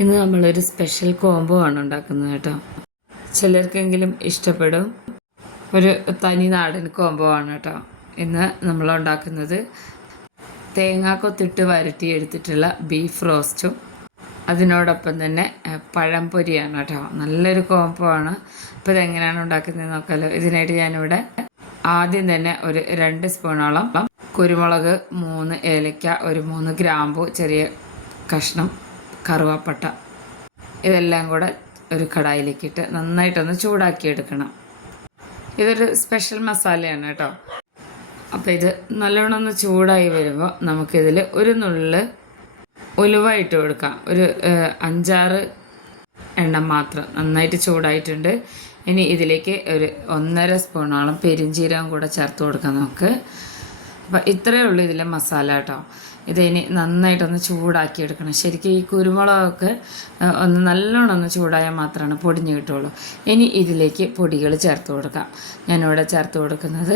ഇന്ന് നമ്മളൊരു special combo ആണ് ഉണ്ടാക്കുന്നത് കേട്ടോ. ചിലർക്കെങ്കിലും ഇഷ്ടപ്പെടും. ഒരു തനി നാടൻ കോംബോ ആണ് കേട്ടോ. ഇന്ന് നമ്മൾ ഉണ്ടാക്കുന്നത് തേങ്ങാക്കൊത്തിട്ട് വരട്ടി എടുത്തിട്ടുള്ള ബീഫ് റോസ്റ്റും അതിനോടൊപ്പം തന്നെ പഴം പഴംപൊരിയാണ് കേട്ടോ. നല്ലൊരു കോംബോ ആണ്. അപ്പോൾ ഇതെങ്ങനെയാണ് ഉണ്ടാക്കുന്നത് നോക്കാമല്ലോ ഇതിനായിട്ട് ഞാനിവിടെ ആദ്യം തന്നെ ഒരു രണ്ട് സ്പൂണോളം കുരുമുളക് മൂന്ന് ഏലക്ക ഒരു മൂന്ന് ഗ്രാമ്പു ചെറിയ കഷ്ണം കറുവാപ്പട്ട. ഇതെല്ലാം കൂടെ ഒരു കടായിലേക്ക് ഇട്ട് നന്നായിട്ടൊന്ന് ചൂടാക്കിയെടുക്കണം. ഇതൊരു സ്പെഷ്യൽ മസാലയാണ് കേട്ടോ. അപ്പോൾ ഇത് നല്ലോണം ഒന്ന് ചൂടായി വരുമ്പോൾ നമുക്കിതിൽ ഒരു നുള്ളിൽ ഉലുവ ഇട്ട് കൊടുക്കാം. ഒരു അഞ്ചാറ് എണ്ണം മാത്രം നന്നായിട്ട് ചൂടായിട്ടുണ്ട്. ഇനി ഇതിലേക്ക് ഒരു ഒന്നര സ്പൂണോളം പെരിഞ്ചീരകം കൂടെ ചേർത്ത് കൊടുക്കാം നമുക്ക്. അപ്പം ഇത്രയേ ഉള്ളൂ ഇതിലെ മസാല കേട്ടോ. ഇത് ഇനി നന്നായിട്ടൊന്ന് ചൂടാക്കി എടുക്കണം ശരിക്കും ഈ കുരുമുളകൊക്കെ ഒന്ന് നല്ലോണം ഒന്ന് ചൂടായാൽ മാത്രമാണ് പൊടിഞ്ഞ് കിട്ടുള്ളൂ ഇനി ഇതിലേക്ക് പൊടികൾ ചേർത്ത് കൊടുക്കാം. ഞാനിവിടെ ചേർത്ത് കൊടുക്കുന്നത്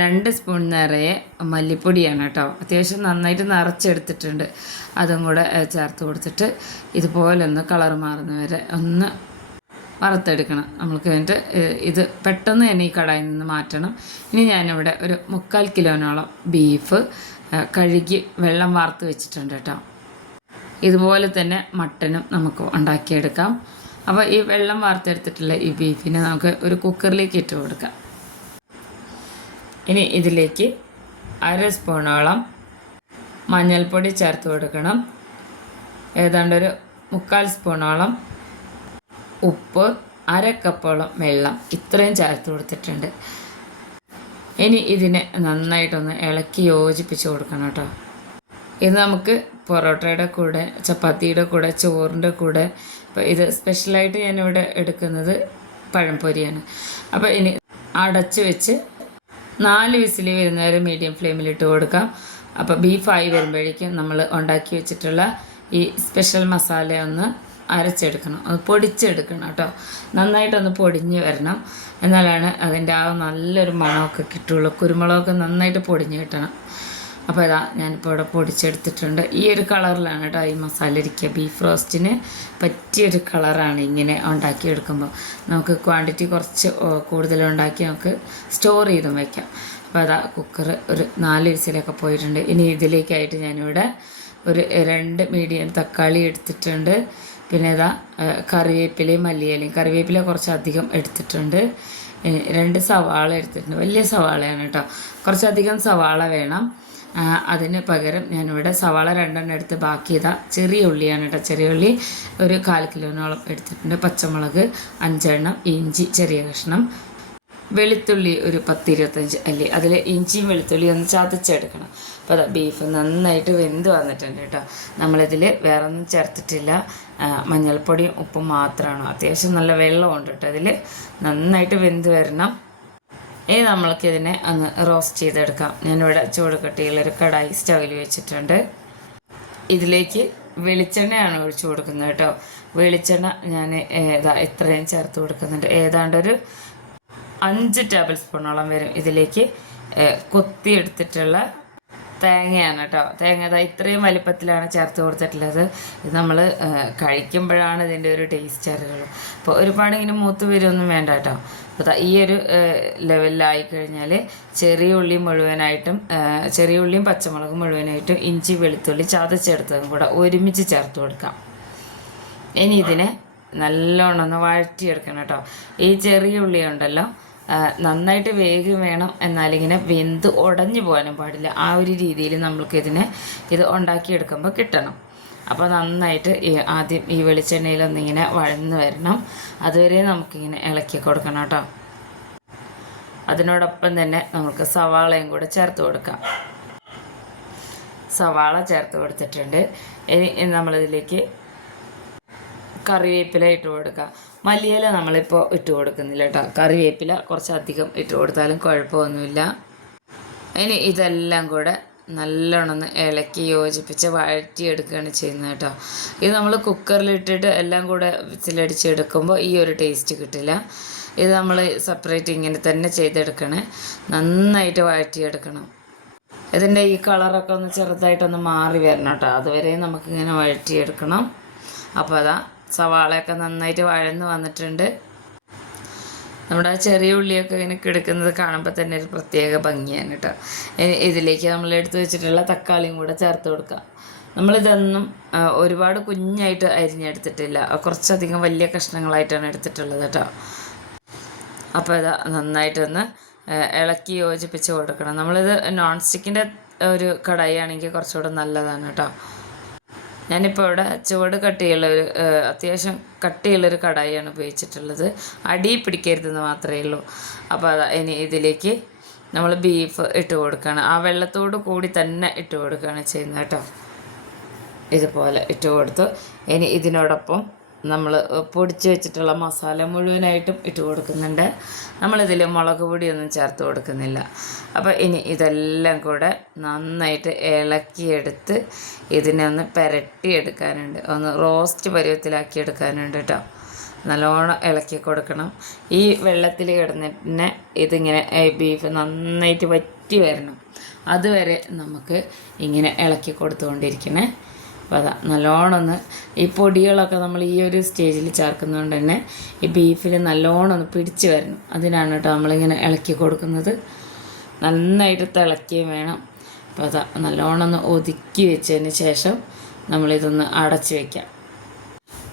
രണ്ട് സ്പൂൺ നിറയെ മല്ലിപ്പൊടിയാണ് കേട്ടോ. അത്യാവശ്യം നന്നായിട്ട് നിറച്ചെടുത്തിട്ടുണ്ട്. അതും കൂടെ ചേർത്ത് കൊടുത്തിട്ട് ഇതുപോലൊന്ന് കളർ മാറുന്നവരെ ഒന്ന് വറുത്തെടുക്കണം. നമ്മൾക്ക് വേണ്ടിയിട്ട് ഇത് പെട്ടെന്ന് തന്നെ ഈ കടായിൽ നിന്ന് മാറ്റണം. ഇനി ഞാനിവിടെ ഒരു മുക്കാൽ കിലോനോളം ബീഫ് കഴുകി വെള്ളം വാർത്ത് വെച്ചിട്ടുണ്ട് കേട്ടോ. ഇതുപോലെ തന്നെ മട്ടനും നമുക്ക് ഉണ്ടാക്കിയെടുക്കാം. അപ്പോൾ ഈ വെള്ളം വാർത്തെടുത്തിട്ടുള്ള ഈ ബീഫിനെ നമുക്ക് ഒരു കുക്കറിലേക്ക് ഇട്ട് കൊടുക്കാം. ഇനി ഇതിലേക്ക് അര സ്പൂണോളം മഞ്ഞൾപ്പൊടി ചേർത്ത് കൊടുക്കണം. ഏതാണ്ട് ഒരു മുക്കാൽ സ്പൂണോളം ഉപ്പ് അര കപ്പോളം വെള്ളം ഇത്രയും ചേർത്ത് കൊടുത്തിട്ടുണ്ട്. ഇനി ഇതിനെ നന്നായിട്ടൊന്ന് ഇളക്കി യോജിപ്പിച്ച് കൊടുക്കണം കേട്ടോ. ഇത് നമുക്ക് പൊറോട്ടയുടെ കൂടെ ചപ്പാത്തിയുടെ കൂടെ ചോറിന്റെ കൂടെ. ഇപ്പോൾ ഇത് സ്പെഷ്യലായിട്ട് ഞാനിവിടെ എടുക്കുന്നത് പഴംപൊരിയാണ്. അപ്പോൾ ഇനി അടച്ച് വെച്ച് നാല് വിസിൽ വരുന്നവരെ മീഡിയം ഫ്ലെയിമിൽ ഇട്ട് കൊടുക്കാം. അപ്പോൾ ബീഫായി വരുമ്പോഴേക്കും നമ്മൾ ഉണ്ടാക്കി വെച്ചിട്ടുള്ള ഈ സ്പെഷ്യൽ മസാല ഒന്ന് അരച്ചെടുക്കണം. അത് പൊടിച്ചെടുക്കണം കേട്ടോ. നന്നായിട്ടൊന്ന് പൊടിഞ്ഞ് വരണം. എന്നാലാണ് അതിന്റെ ആ നല്ലൊരു മണമൊക്കെ കിട്ടുള്ളൂ കുരുമുളകൊക്കെ നന്നായിട്ട് പൊടിഞ്ഞ് കിട്ടണം. അപ്പോൾ ഇതാ ഞാനിപ്പോൾ ഇവിടെ പൊടിച്ചെടുത്തിട്ടുണ്ട്. ഈ ഒരു കളറിലാണ് കേട്ടോ ഈ മസാല ഇരിക്കുക. ബീഫ് റോസ്റ്റിന് പറ്റിയൊരു കളറാണ് ഇങ്ങനെ ഉണ്ടാക്കിയെടുക്കുമ്പോൾ. നമുക്ക് ക്വാണ്ടിറ്റി കുറച്ച് കൂടുതൽ ഉണ്ടാക്കി നമുക്ക് സ്റ്റോർ ചെയ്തും വയ്ക്കാം അപ്പോൾ അതാ കുക്കർ ഒരു നാല് വിസിലൊക്കെ പോയിട്ടുണ്ട്. ഇനി ഇതിലേക്കായിട്ട് ഞാനിവിടെ ഒരു രണ്ട് മീഡിയം തക്കാളി എടുത്തിട്ടുണ്ട്. പിന്നെ ഇതാ കറിവേപ്പിലയും മല്ലിയിലയും. കറിവേപ്പില കുറച്ചധികം എടുത്തിട്ടുണ്ട്. രണ്ട് സവാള എടുത്തിട്ടുണ്ട്. വലിയ സവാളയാണ് കേട്ടോ. കുറച്ചധികം സവാള വേണം. അതിന് പകരം ഞാനിവിടെ സവാള രണ്ടെണ്ണം എടുത്ത് ബാക്കി ഇതാ ചെറിയ ഉള്ളിയാണ് കേട്ടോ. ചെറിയ ഉള്ളി ഒരു കാൽ കിലോനോളം എടുത്തിട്ടുണ്ട്. പച്ചമുളക് അഞ്ചെണ്ണം ഇഞ്ചി ചെറിയ കഷ്ണം വെളുത്തുള്ളി ഒരു പത്ത് ഇരുപത്തഞ്ച് അല്ലേ. അതിൽ ഇഞ്ചിയും വെളുത്തുള്ളിയും ഒന്ന് ചതച്ചെടുക്കണം. അപ്പോൾ ബീഫ് നന്നായിട്ട് വെന്ത് വന്നിട്ടുണ്ട് കേട്ടോ നമ്മളിതിൽ വേറെ ഒന്നും ചേർത്തിട്ടില്ല മഞ്ഞൾപ്പൊടിയും ഉപ്പും മാത്രമാണ് അത്യാവശ്യം നല്ല വെള്ളമുണ്ട് കേട്ടോ അതിൽ നന്നായിട്ട് വെന്ത് വരണം. ഇനി നമ്മൾക്കിതിനെ അങ്ങ് റോസ്റ്റ് ചെയ്തെടുക്കാം. ഞാനിവിടെ ചൂട് കട്ടിയുള്ളൊരു കടായി സ്റ്റൗവിൽ വെച്ചിട്ടുണ്ട്. ഇതിലേക്ക് വെളിച്ചെണ്ണയാണ് ഒഴിച്ചു കൊടുക്കുന്നത് കേട്ടോ വെളിച്ചെണ്ണ ഞാൻ ഏതാ ഇത്രയും ചേർത്ത് കൊടുക്കുന്നുണ്ട്. ഏതാണ്ടൊരു അഞ്ച് ടേബിൾ സ്പൂണോളം വരും ഇതിലേക്ക് കൊത്തിയെടുത്തിട്ടുള്ള തേങ്ങയാണ് കേട്ടോ തേങ്ങ ഇതാ ഇത്രയും വലിപ്പത്തിലാണ് ചേർത്ത് കൊടുത്തിട്ടുള്ളത്. ഇത് നമ്മൾ കഴിക്കുമ്പോഴാണ് ഇതിന്റെ ഒരു ടേസ്റ്റ് അറിയുള്ളൂ. അപ്പോൾ ഒരുപാട് ഇങ്ങനെ മൂത്ത് വരുമൊന്നും വേണ്ട കേട്ടോ അപ്പോൾ ഈ ഒരു ലെവലിലായി കഴിഞ്ഞാൽ ചെറിയ ഉള്ളി മുഴുവനായിട്ടും ചെറിയ ഉള്ളിയും പച്ചമുളകും മുഴുവനായിട്ടും ഇഞ്ചി വെളുത്തുള്ളി ചതച്ചെടുത്തതും കൂടെ ഒരുമിച്ച് ചേർത്ത് കൊടുക്കാം. ഇനി ഇതിനെ നല്ലോണം ഒന്ന് വഴറ്റിയെടുക്കണം കേട്ടോ. ഈ ചെറിയ ഉള്ളി ഉണ്ടല്ലോ നന്നായിട്ട് വേഗം വേണം എന്നാലിങ്ങനെ വെന്ത് ഉടഞ്ഞു പോകാനും പാടില്ല. ആ ഒരു രീതിയിൽ നമ്മൾക്ക് ഇതിനെ ഇത് ഉണ്ടാക്കിയെടുക്കുമ്പോൾ കിട്ടണം. അപ്പോൾ നന്നായിട്ട് ആദ്യം ഈ വെളിച്ചെണ്ണയിലൊന്നിങ്ങനെ വഴന്ന് വരണം. അതുവരെ നമുക്കിങ്ങനെ ഇളക്കി കൊടുക്കണം കേട്ടോ. അതിനോടൊപ്പം തന്നെ നമുക്ക് സവാളയും കൂടെ ചേർത്ത് കൊടുക്കാം. സവാള ചേർത്ത് കൊടുത്തിട്ടുണ്ട്. ഇനി നമ്മളിതിലേക്ക് കറിവേപ്പില ഇട്ട് കൊടുക്കുക. മല്ലിയില നമ്മളിപ്പോൾ ഇട്ട് കൊടുക്കുന്നില്ല കേട്ടോ. കറിവേപ്പില കുറച്ചധികം ഇട്ട് കൊടുത്താലും കുഴപ്പമൊന്നുമില്ല. ഇനി ഇതെല്ലാം കൂടെ നല്ലോണം ഒന്ന് ഇളക്കി യോജിപ്പിച്ച് വഴറ്റിയെടുക്കുകയാണ് ചെയ്യുന്നത് കേട്ടോ. ഇത് നമ്മൾ കുക്കറിലിട്ടിട്ട് എല്ലാം കൂടെ വിസിലടിച്ചെടുക്കുമ്പോൾ ഈ ഒരു ടേസ്റ്റ് കിട്ടില്ല. ഇത് നമ്മൾ സെപ്പറേറ്റ് ഇങ്ങനെ തന്നെ ചെയ്തെടുക്കണേ. നന്നായിട്ട് വഴറ്റിയെടുക്കണം. ഇതിന്റെ ഈ കളറൊക്കെ ഒന്ന് ചെറുതായിട്ടൊന്ന് മാറി വരണം കേട്ടോ. അതുവരെ നമുക്കിങ്ങനെ വഴറ്റിയെടുക്കണം. അപ്പോൾ അതാ സവാളയൊക്കെ നന്നായിട്ട് വഴന്ന് വന്നിട്ടുണ്ട്. നമ്മുടെ ആ ചെറിയ ഉള്ളിയൊക്കെ ഇങ്ങനെ കിടക്കുന്നത് കാണുമ്പോൾ തന്നെ ഒരു പ്രത്യേക ഭംഗിയാണ് കേട്ടോ. ഇതിലേക്ക് നമ്മൾ എടുത്തു വെച്ചിട്ടുള്ള തക്കാളിയും കൂടെ ചേർത്ത് കൊടുക്കാം നമ്മളിതൊന്നും ഒരുപാട് കുഞ്ഞായിട്ട് അരിഞ്ഞെടുത്തിട്ടില്ല. കുറച്ചധികം വലിയ കഷ്ണങ്ങളായിട്ടാണ് എടുത്തിട്ടുള്ളത് കേട്ടോ. അപ്പോൾ ഇത് നന്നായിട്ടൊന്ന് ഇളക്കി യോജിപ്പിച്ച് കൊടുക്കണം. നമ്മളിത് നോൺ സ്റ്റിക്കിന്റെ ഒരു കടായി ആണെങ്കിൽ കുറച്ചുകൂടെ നല്ലതാണ് കേട്ടോ. ഞാനിപ്പോൾ ഇവിടെ ചുവട് കട്ടിയുള്ള ഒരു അത്യാവശ്യം കട്ടിയുള്ളൊരു കടായിയാണ് ഉപയോഗിച്ചിട്ടുള്ളത്. അടി പിടിക്കരുതെന്ന് മാത്രമേ ഉള്ളൂ. അപ്പോൾ ഇനി ഇതിലേക്ക് നമ്മൾ ബീഫ് ഇട്ട് കൊടുക്കുകയാണ് ആ വെള്ളത്തോട് കൂടി തന്നെ ഇട്ട് കൊടുക്കുകയാണ് ചെയ്യുന്നത് കേട്ടോ. ഇതുപോലെ ഇട്ട് കൊടുത്തു. ഇനി ഇതിനോടൊപ്പം നമ്മൾ പൊടിച്ച് വെച്ചിട്ടുള്ള മസാല മുഴുവനായിട്ടും ഇട്ട് കൊടുക്കുന്നുണ്ട്. നമ്മളിതിൽ മുളക് പൊടിയൊന്നും ചേർത്ത് കൊടുക്കുന്നില്ല. അപ്പോൾ ഇനി ഇതെല്ലാം കൂടെ നന്നായിട്ട് ഇളക്കിയെടുത്ത് ഇതിനെ ഒന്ന് പുരട്ടിയെടുക്കാനുണ്ട്. ഒന്ന് റോസ്റ്റ് പരുവത്തിലാക്കി എടുക്കാനുണ്ട് കേട്ടോ നല്ലോണം ഇളക്കി കൊടുക്കണം. ഈ വെള്ളത്തിൽ കിടന്നിട്ട് ഇതിങ്ങനെ ബീഫ് നന്നായിട്ട് വറ്റി വരണം. അതുവരെ നമുക്ക് ഇങ്ങനെ ഇളക്കി കൊടുത്തുകൊണ്ടിരിക്കണേ. അപ്പോൾ അതാ നല്ലോണം ഒന്ന് ഈ പൊടികളൊക്കെ നമ്മൾ ഈ ഒരു സ്റ്റേജിൽ ചേർക്കുന്നതുകൊണ്ട് തന്നെ ഈ ബീഫിൽ നല്ലോണം ഒന്ന് പിടിച്ച് വരണം. അതിനാണ് കേട്ടോ നമ്മളിങ്ങനെ ഇളക്കി കൊടുക്കുന്നത്. നന്നായിട്ട് തിളക്കുകയും വേണം. അപ്പോൾ അതാ നല്ലോണം ഒന്ന് ഒതുക്കി വെച്ചതിന് ശേഷം നമ്മളിതൊന്ന് അടച്ച് വയ്ക്കാം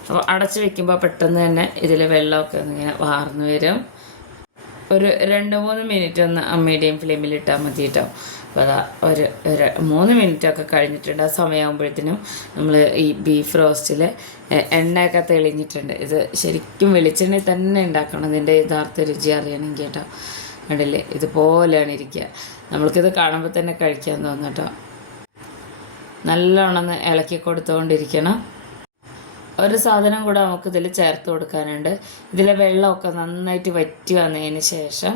അപ്പോൾ അടച്ച് വെക്കുമ്പോൾ പെട്ടെന്ന് തന്നെ ഇതിൽ വെള്ളമൊക്കെ ഒന്നിങ്ങനെ വാർന്നു വരും. ഒരു രണ്ട് മൂന്ന് മിനിറ്റ് ഒന്ന് മീഡിയം ഫ്ലെയിമിൽ ഇട്ടാൽ മതി കേട്ടോ അപ്പോൾ അതാ ഒരു മൂന്ന് മിനിറ്റൊക്കെ കഴിഞ്ഞിട്ടുണ്ട്. ആ സമയമാകുമ്പോഴത്തേനും നമ്മൾ ഈ ബീഫ് റോസ്റ്റിൽ എണ്ണയൊക്കെ തെളിഞ്ഞിട്ടുണ്ട്. ഇത് ശരിക്കും വെളിച്ചെണ്ണയിൽ തന്നെ ഉണ്ടാക്കണം. ഇതിന്റെ യഥാർത്ഥ രുചി അറിയണമെങ്കിൽ കേട്ടോ. കണ്ടില്ലേ? ഇതുപോലെയാണ് ഇരിക്കുക. നമ്മൾക്കിത് കാണുമ്പോൾ തന്നെ കഴിക്കാൻ തോന്നും കേട്ടോ. നല്ലോണം ഇളക്കി കൊടുത്തുകൊണ്ടിരിക്കണം ഒരു സാധനം കൂടെ നമുക്കിതിൽ ചേർത്ത് കൊടുക്കാനുണ്ട്. ഇതിലെ വെള്ളമൊക്കെ നന്നായിട്ട് വറ്റി വന്നതിന് ശേഷം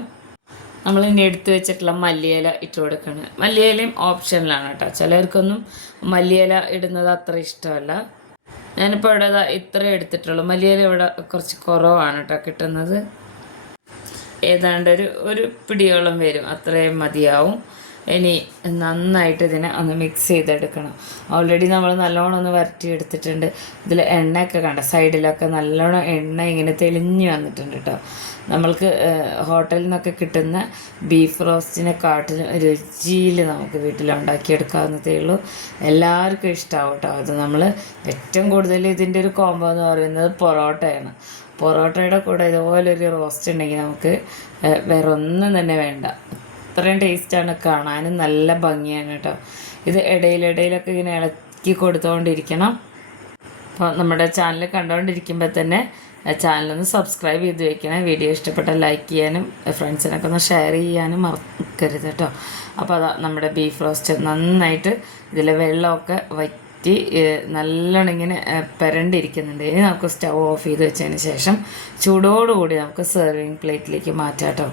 നമ്മൾ ഇനി എടുത്തു വെച്ചിട്ടുള്ള മല്ലിയില ഇട്ട് കൊടുക്കണം. മല്ലിയിലയും ഓപ്ഷനിലാണ് കേട്ടോ ചിലർക്കൊന്നും മല്ലിയില ഇടുന്നത് അത്ര ഇഷ്ടമല്ല. ഞാനിപ്പോൾ ഇവിടെ ഇത്ര എടുത്തിട്ടുള്ളൂ. മല്ലിയില ഇവിടെ കുറച്ച് കുറവാണ് കേട്ടോ കിട്ടുന്നത്. ഏതാണ്ട് ഒരു ഒരു പിടിയോളം വരും. അത്രയും മതിയാവും. ഇനി നന്നായിട്ട് ഇതിനെ ഒന്ന് മിക്സ് ചെയ്തെടുക്കണം. ഓൾറെഡി നമ്മൾ നല്ലോണം ഒന്ന് വരട്ടി എടുത്തിട്ടുണ്ട് ഇതിൽ എണ്ണയൊക്കെ കണ്ട? സൈഡിലൊക്കെ നല്ലോണം എണ്ണ ഇങ്ങനെ തെളിഞ്ഞു വന്നിട്ടുണ്ട് കേട്ടോ നമ്മൾക്ക് ഹോട്ടലിൽ നിന്നൊക്കെ കിട്ടുന്ന ബീഫ് റോസ്റ്റിനെ കാട്ടിലും രുചിയിൽ നമുക്ക് വീട്ടിൽ ഉണ്ടാക്കിയെടുക്കാവുന്നതേ ഉള്ളൂ. എല്ലാവർക്കും ഇഷ്ടമാവും കേട്ടോ അത് നമ്മൾ ഏറ്റവും കൂടുതൽ ഇതിന്റെ ഒരു കോംബോ എന്ന് പറയുന്നത് പൊറോട്ടയാണ്. പൊറോട്ടയുടെ കൂടെ ഇതുപോലൊരു റോസ്റ്റ് ഉണ്ടെങ്കിൽ നമുക്ക് വേറെ ഒന്നും തന്നെ വേണ്ട. അത്രയും ടേസ്റ്റാണ് കാണാനും നല്ല ഭംഗിയാണ് കേട്ടോ ഇത് ഇടയിലിടയിലൊക്കെ ഇങ്ങനെ ഇളക്കി കൊടുത്തുകൊണ്ടിരിക്കണം അപ്പോൾ നമ്മുടെ ചാനൽ കണ്ടുകൊണ്ടിരിക്കുമ്പോൾ തന്നെ ചാനലൊന്ന് സബ്സ്ക്രൈബ് ചെയ്ത് വയ്ക്കണം വീഡിയോ ഇഷ്ടപ്പെട്ട ലൈക്ക് ചെയ്യാനും ഫ്രണ്ട്സിനൊക്കെ ഒന്ന് ഷെയർ ചെയ്യാനും മറക്കരുത് കേട്ടോ അപ്പോൾ അതാ നമ്മുടെ ബീഫ് റോസ്റ്റ് നന്നായിട്ട് ഇതിലെ വെള്ളമൊക്കെ വറ്റി നല്ലോണം ഇങ്ങനെ പെരണ്ടിരിക്കുന്നുണ്ട്. ഇനി നമുക്ക് സ്റ്റവ് ഓഫ് ചെയ്ത് വെച്ചതിന് ശേഷം ചൂടോടുകൂടി നമുക്ക് സെർവിങ് പ്ലേറ്റിലേക്ക് മാറ്റാം കേട്ടോ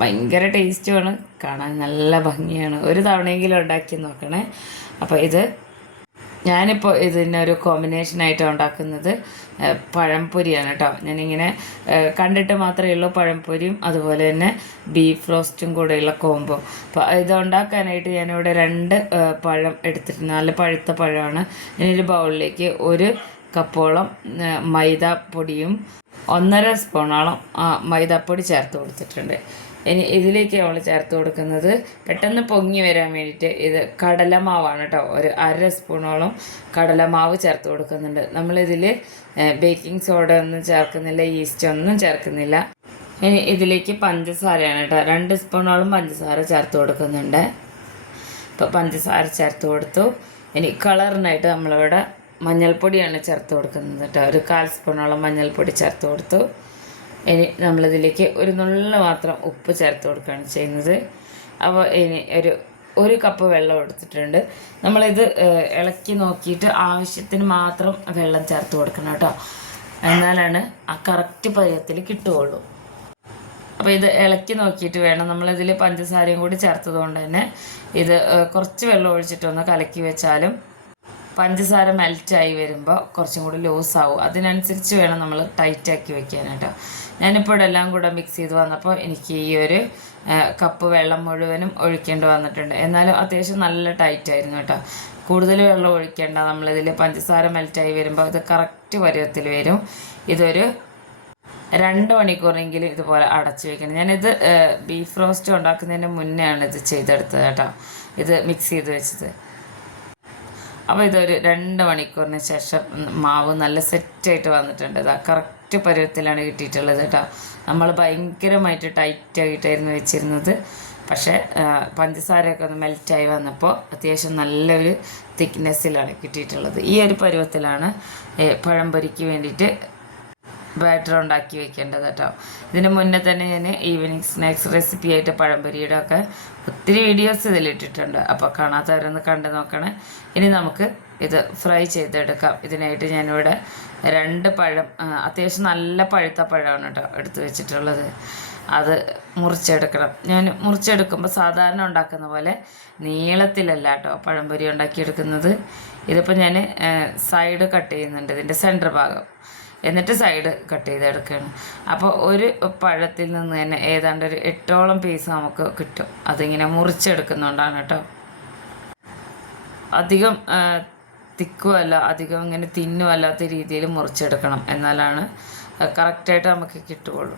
ഭയങ്കര ടേസ്റ്റുമാണ്. കാണാൻ നല്ല ഭംഗിയാണ്. ഒരു തവണയെങ്കിലും ഉണ്ടാക്കി നോക്കണേ. അപ്പോൾ ഇത് ഞാനിപ്പോൾ ഇതിനൊരു കോമ്പിനേഷനായിട്ട് ഉണ്ടാക്കുന്നത്. പഴംപൊരിയാണ് കേട്ടോ. ഞാനിങ്ങനെ കണ്ടിട്ട് മാത്രമേ ഉള്ളൂ പഴംപൊരിയും അതുപോലെ തന്നെ ബീഫ് റോസ്റ്റും കൂടെയുള്ള കോംബോ അപ്പോൾ ഇത് ഉണ്ടാക്കാനായിട്ട് ഞാനിവിടെ രണ്ട് പഴം എടുത്തിട്ടുണ്ട് നല്ല പഴുത്ത പഴമാണ്. ഇനി ബൗളിലേക്ക് ഒരു കപ്പോളം മൈദ പൊടിയും ഒന്നര സ്പൂണോളം മൈദാപ്പൊടി ചേർത്ത് കൊടുത്തിട്ടുണ്ട്. ഇനി ഇതിലേക്ക് നമ്മൾ ചേർത്ത് കൊടുക്കുന്നത്. പെട്ടെന്ന് പൊങ്ങി വരാൻ വേണ്ടിയിട്ട് ഇത് കടലമാവാണ് കേട്ടോ. ഒരു അര സ്പൂണോളം കടലമാവ് ചേർത്ത് കൊടുക്കുന്നുണ്ട്. നമ്മളിതിൽ ബേക്കിംഗ് സോഡ ഒന്നും ചേർക്കുന്നില്ല ഈസ്റ്റ് ഒന്നും ചേർക്കുന്നില്ല. ഇനി ഇതിലേക്ക് പഞ്ചസാരയാണ് കേട്ടോ. രണ്ട് സ്പൂണോളം പഞ്ചസാര ചേർത്ത് കൊടുക്കുന്നുണ്ട്. ഇപ്പോൾ പഞ്ചസാര ചേർത്ത് കൊടുത്തു. ഇനി കളറിനായിട്ട് നമ്മളിവിടെ മഞ്ഞൾപ്പൊടിയാണ് ചേർത്ത് കൊടുക്കുന്നത് കേട്ടോ. ഒരു കാൽ സ്പൂണോളം മഞ്ഞൾപ്പൊടി ചേർത്ത് കൊടുത്തു. ഇനി നമ്മളിതിലേക്ക് ഒരു നുള്ള മാത്രം ഉപ്പ് ചേർത്ത് കൊടുക്കുകയാണ് ചെയ്യുന്നത്. അപ്പോൾ ഇനി ഒരു ഒരു കപ്പ് വെള്ളം എടുത്തിട്ടുണ്ട്. നമ്മളിത് ഇളക്കി നോക്കിയിട്ട് ആവശ്യത്തിന് മാത്രം വെള്ളം ചേർത്ത് കൊടുക്കണം കേട്ടോ. എന്നാലാണ് ആ കറക്റ്റ് പരുവത്തിൽ കിട്ടുകയുള്ളൂ. അപ്പോൾ ഇത് ഇളക്കി നോക്കിയിട്ട് വേണം. നമ്മളിതിൽ പഞ്ചസാരയും കൂടി ചേർത്തത് കൊണ്ട് തന്നെ ഇത് കുറച്ച് വെള്ളം ഒഴിച്ചിട്ടൊന്ന് കലക്കി വെച്ചാലും പഞ്ചസാര മെൽറ്റായി വരുമ്പോൾ കുറച്ചും കൂടി ആവും. അതിനനുസരിച്ച് വേണം നമ്മൾ ടൈറ്റാക്കി വെക്കാനായിട്ട്. ഞാനിപ്പോൾ എല്ലാം കൂടെ മിക്സ് ചെയ്ത് വന്നപ്പോൾ എനിക്ക് ഈ ഒരു കപ്പ് വെള്ളം മുഴുവനും ഒഴിക്കേണ്ടി വന്നിട്ടുണ്ട്. എന്നാലും അത്യാവശ്യം നല്ല ടൈറ്റായിരുന്നു കേട്ടോ. കൂടുതൽ വെള്ളം ഒഴിക്കേണ്ട നമ്മളിതിൽ പഞ്ചസാര മെൽറ്റായി വരുമ്പോൾ ഇത് കറക്റ്റ് പരുവത്തിൽ വരും. ഇതൊരു രണ്ട് മണിക്കൂറെങ്കിലും ഇതുപോലെ അടച്ചു വെക്കണം. ഞാനിത് ബീഫ് റോസ്റ്റ് ഉണ്ടാക്കുന്നതിന് മുന്നേ ആണ് ഇത് ചെയ്തെടുത്തത് കേട്ടോ. ഇത് മിക്സ് ചെയ്ത് വെച്ചത്. അപ്പോൾ ഇതൊരു രണ്ട് മണിക്കൂറിന് ശേഷം മാവ് നല്ല സെറ്റായിട്ട് വന്നിട്ടുണ്ട്. ഇതാ കറക്റ്റ് പരുവത്തിലാണ് കിട്ടിയിട്ടുള്ളത് കേട്ടോ. നമ്മൾ ഭയങ്കരമായിട്ട് ടൈറ്റായിട്ടായിരുന്നു വെച്ചിരുന്നത്. പക്ഷേ പഞ്ചസാരയൊക്കെ ഒന്ന് മെൽറ്റായി വന്നപ്പോൾ അത്യാവശ്യം നല്ലൊരു തിക്നെസ്സിലാണ് കിട്ടിയിട്ടുള്ളത്. ഈ ഒരു പരുവത്തിലാണ് പഴംപൊരിക്ക് വേണ്ടിയിട്ട് ബാറ്റർ ഉണ്ടാക്കി വെക്കേണ്ടത് കേട്ടോ. ഇതിന് മുന്നേ തന്നെ ഞാൻ ഈവനിങ് സ്നാക്സ് റെസിപ്പി ആയിട്ട് പഴംപൊരിയുടെ ഒക്കെ ഒത്തിരി വീഡിയോസ് ഇതിലിട്ടിട്ടുണ്ട് അപ്പോൾ കാണാത്തവരൊന്ന് കണ്ടു നോക്കണേ. ഇനി നമുക്ക് ഇത് ഫ്രൈ ചെയ്തെടുക്കാം. ഇതിനായിട്ട് ഞാനിവിടെ രണ്ട് പഴം അത്യാവശ്യം നല്ല പഴുത്ത പഴമാണ് കേട്ടോ എടുത്തു വെച്ചിട്ടുള്ളത്. അത് മുറിച്ചെടുക്കണം. ഞാൻ മുറിച്ചെടുക്കുമ്പോൾ സാധാരണ ഉണ്ടാക്കുന്ന പോലെ നീളത്തിലല്ല കേട്ടോ പഴംപൊരി ഉണ്ടാക്കിയെടുക്കുന്നത്. ഇതിപ്പോൾ ഞാൻ സൈഡ് കട്ട് ചെയ്യുന്നുണ്ട്. ഇതിന്റെ സെന്റർ ഭാഗം. എന്നിട്ട് സൈഡ് കട്ട് ചെയ്തെടുക്കുകയാണ്. അപ്പോൾ ഒരു പഴത്തിൽ നിന്ന് തന്നെ ഏതാണ്ട് ഒരു എട്ടോളം പീസ് നമുക്ക് കിട്ടും. അതിങ്ങനെ മുറിച്ചെടുക്കുന്നുണ്ടാണ് കേട്ടോ. അധികം തിക്കുമല്ല അധികം ഇങ്ങനെ തിന്നുമല്ലാത്ത രീതിയിൽ മുറിച്ചെടുക്കണം എന്നാലാണ് കറക്റ്റായിട്ട് നമുക്ക് കിട്ടുകയുള്ളൂ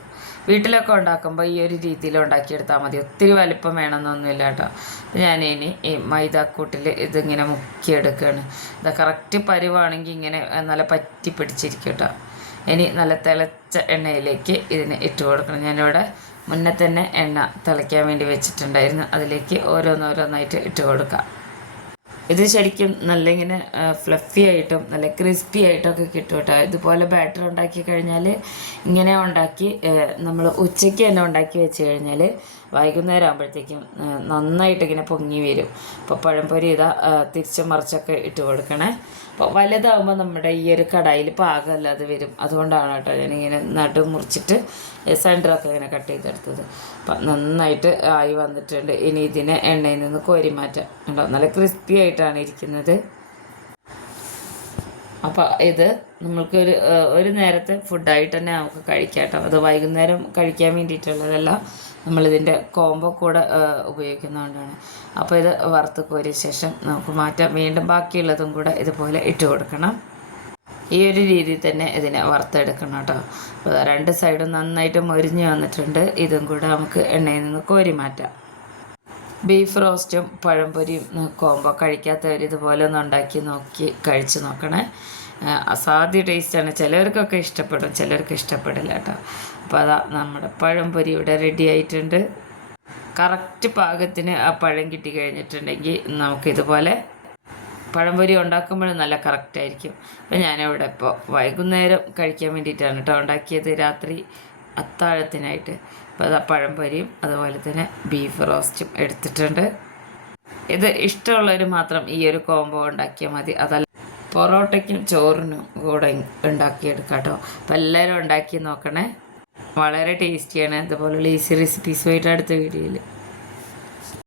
വീട്ടിലൊക്കെ ഉണ്ടാക്കുമ്പോൾ ഈ ഒരു രീതിയിൽ ഉണ്ടാക്കിയെടുത്താൽ മതി. ഒത്തിരി വലിപ്പം വേണമെന്നൊന്നുമില്ല കേട്ടോ. ഞാൻ ഞാനിനി ഈ മൈദാക്കൂട്ടിൽ ഇതിങ്ങനെ മുക്കിയെടുക്കുകയാണ്. ഇത് കറക്റ്റ് പരുവാണെങ്കിൽ ഇങ്ങനെ നല്ല പറ്റി പിടിച്ചിരിക്കും കേട്ടോ. ഇനി നല്ല തിളച്ച എണ്ണയിലേക്ക് ഇതിനെ ഇട്ട് കൊടുക്കണം. ഞാനിവിടെ മുന്നേ തന്നെ എണ്ണ തിളയ്ക്കാൻ വേണ്ടി വെച്ചിട്ടുണ്ടായിരുന്നു. അതിലേക്ക് ഓരോന്നോരോന്നായിട്ട് ഇട്ട് കൊടുക്കാം. ഇത് ശരിക്കും നല്ല ഇങ്ങനെ ഫ്ലഫി ആയിട്ടും നല്ല ക്രിസ്പി ആയിട്ടും ഒക്കെ കിട്ടും കേട്ടോ. ഇതുപോലെ ബാറ്റർ ഉണ്ടാക്കി കഴിഞ്ഞാൽ ഇങ്ങനെ ഉണ്ടാക്കി നമ്മൾ ഉച്ചയ്ക്ക് തന്നെ ഉണ്ടാക്കി വെച്ച് കഴിഞ്ഞാൽ വൈകുന്നേരം ആകുമ്പോഴത്തേക്കും നന്നായിട്ട് ഇങ്ങനെ പൊങ്ങി വരും. അപ്പോൾ പഴംപൊരി ഇതാ തിരിച്ചും മറിച്ചൊക്കെ ഇട്ട് കൊടുക്കണേ. അപ്പോൾ വലുതാകുമ്പോൾ നമ്മുടെ ഈ ഒരു കടായിൽ പാകമല്ലാതെ വരും. അതുകൊണ്ടാണ് കേട്ടോ ഞാനിങ്ങനെ നടു മുറിച്ചിട്ട് സെന്ററൊക്കെ ഇങ്ങനെ കട്ട് ചെയ്തെടുത്തത്. അപ്പം നന്നായിട്ട് ആയി വന്നിട്ടുണ്ട്. ഇനി ഇതിനെ എണ്ണയിൽ നിന്ന് കോരി മാറ്റാം ഉണ്ടോ നല്ല ക്രിസ്പി ആയിട്ടാണ് ഇരിക്കുന്നത്. അപ്പോൾ ഇത് നമ്മൾക്ക് ഒരു ഒരു നേരത്തെ ഫുഡായിട്ട് തന്നെ നമുക്ക് കഴിക്കാം കേട്ടോ അത് വൈകുന്നേരം കഴിക്കാൻ വേണ്ടിയിട്ടുള്ളതല്ല നമ്മളിതിന്റെ കോംബോ കൂടെ ഉപയോഗിക്കുന്നതുകൊണ്ടാണ് അപ്പോൾ ഇത് വറുത്ത് കോരിയ ശേഷം നമുക്ക് മാറ്റാം. വീണ്ടും ബാക്കിയുള്ളതും കൂടെ ഇതുപോലെ ഇട്ട് കൊടുക്കണം. ഈ ഒരു രീതിയിൽ തന്നെ ഇതിനെ വറുത്തെടുക്കണം കേട്ടോ. അപ്പോൾ രണ്ട് സൈഡും നന്നായിട്ട് മൊരിഞ്ഞ് വന്നിട്ടുണ്ട്. ഇതും കൂടെ നമുക്ക് എണ്ണയിൽ നിന്ന് കോരി മാറ്റാം. ബീഫ് റോസ്റ്റും പഴംപൊരിയും കോമ്പോ കഴിക്കാത്തവർ ഇതുപോലെ ഒന്ന് ഉണ്ടാക്കി നോക്കി കഴിച്ച് നോക്കണേ. അസാധ്യ ടേസ്റ്റാണ്. ചിലവർക്കൊക്കെ ഇഷ്ടപ്പെടും ചിലർക്ക് ഇഷ്ടപ്പെടില്ല കേട്ടോ. അപ്പോൾ അതാ നമ്മുടെ പഴംപൊരി ഇവിടെ റെഡി ആയിട്ടുണ്ട്. കറക്റ്റ് പാകത്തിന് ആ പഴം കിട്ടി കഴിഞ്ഞിട്ടുണ്ടെങ്കിൽ നമുക്കിതുപോലെ പഴംപൊരി ഉണ്ടാക്കുമ്പോഴും നല്ല കറക്റ്റായിരിക്കും അപ്പോൾ അപ്പം ഞാനിവിടെ ഇപ്പോൾ വൈകുന്നേരം കഴിക്കാൻ വേണ്ടിയിട്ടാണ് കേട്ടോ ഉണ്ടാക്കിയത്. രാത്രി അത്താഴത്തിനായിട്ട്. പഴംപൊരിയും അതുപോലെ തന്നെ ബീഫ് റോസ്റ്റും എടുത്തിട്ടുണ്ട്. ഇത് ഇഷ്ടമുള്ളവർ മാത്രം ഈ ഒരു കോംബോ ഉണ്ടാക്കിയാൽ മതി. അതല്ല പൊറോട്ടയ്ക്കും ചോറിനും കൂടെ ഉണ്ടാക്കിയെടുക്കാം കേട്ടോ അപ്പോൾ എല്ലാവരും ഉണ്ടാക്കി നോക്കണേ. വളരെ ടേസ്റ്റിയാണ് ഇതുപോലുള്ള ഈസി റെസിപ്പീസുമായിട്ട് അടുത്ത വീഡിയോയിൽ